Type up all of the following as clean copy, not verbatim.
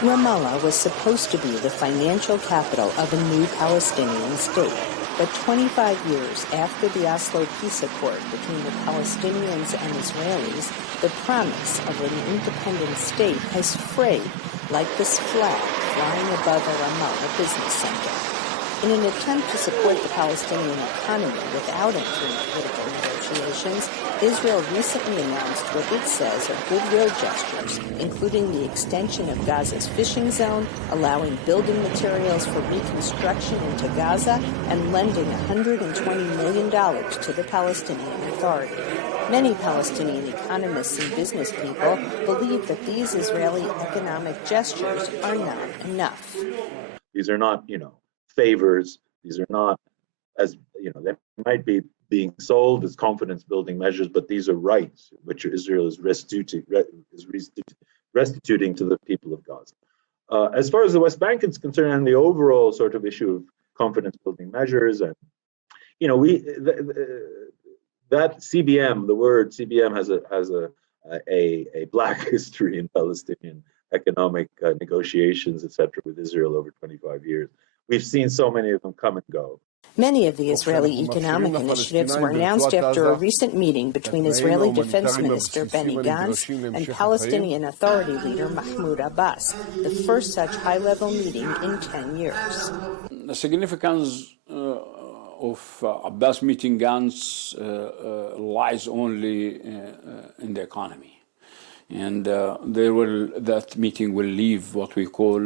Ramallah was supposed to be the financial capital of a new Palestinian state, but 25 years after the Oslo Peace Accord between the Palestinians and Israelis, the promise of an independent state has frayed like this flag flying above a Ramallah business center. In an attempt to support the Palestinian economy without entering political negotiations, Israel recently announced what it says are goodwill gestures, including the extension of Gaza's fishing zone, allowing building materials for reconstruction into Gaza, and lending $120 million to the Palestinian Authority. Many Palestinian economists and business people believe that these Israeli economic gestures are not enough. These are not, favors. These are not, as they might be being sold as confidence-building measures, but these are rights which Israel is restituting to the people of Gaza. As far as the West Bank is concerned, and the overall sort of issue of confidence-building measures, and that CBM, the word CBM has a black history in Palestinian economic negotiations, etc., with Israel over 25 years. We've seen so many of them come and go. Many of the Israeli economic initiatives were announced after a recent meeting between Israeli Defense Minister Benny Gantz and Palestinian Authority leader Mahmoud Abbas, the first such high-level meeting in 10 years. The significance of Abbas meeting Gantz lies only in the economy. And that meeting will leave what we call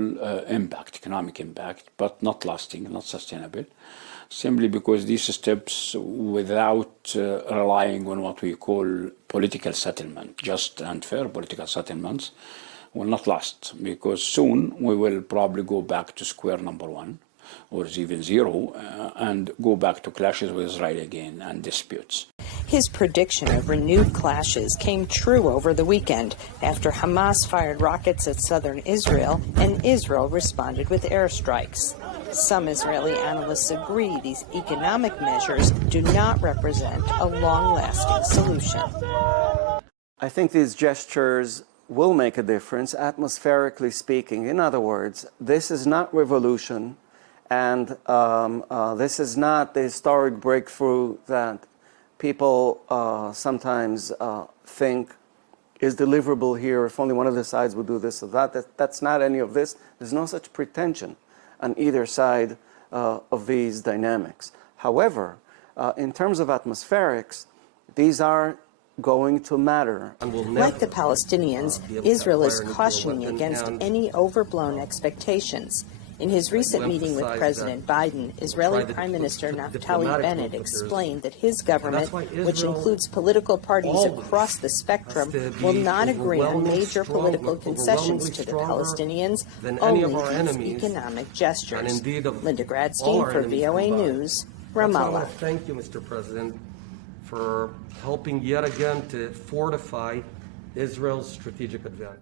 economic impact, but not lasting, not sustainable, simply because these steps, without relying on what we call political settlement, just and fair political settlements, will not last, because soon we will probably go back to square number one, or even zero, and go back to clashes with Israel again and disputes. His prediction of renewed clashes came true over the weekend after Hamas fired rockets at southern Israel and Israel responded with airstrikes. Some Israeli analysts agree these economic measures do not represent a long-lasting solution. I think these gestures will make a difference, atmospherically speaking. In other words, this is not revolution, and this is not the historic breakthrough that people sometimes think is deliverable here if only one of the sides would do this or that. That's not any of this. There's no such pretension on either side of these dynamics. However, in terms of atmospherics, these are going to matter. Like the Palestinians, Israel is cautioning against any overblown expectations. In his recent meeting with President Biden, Israeli Prime Minister Naftali Bennett explained that his government, which includes political parties across the spectrum, will not agree on major political concessions to the Palestinians, only these economic gestures. Linda Gradstein for VOA News, Ramallah. Thank you, Mr. President, for helping yet again to fortify Israel's strategic advantage.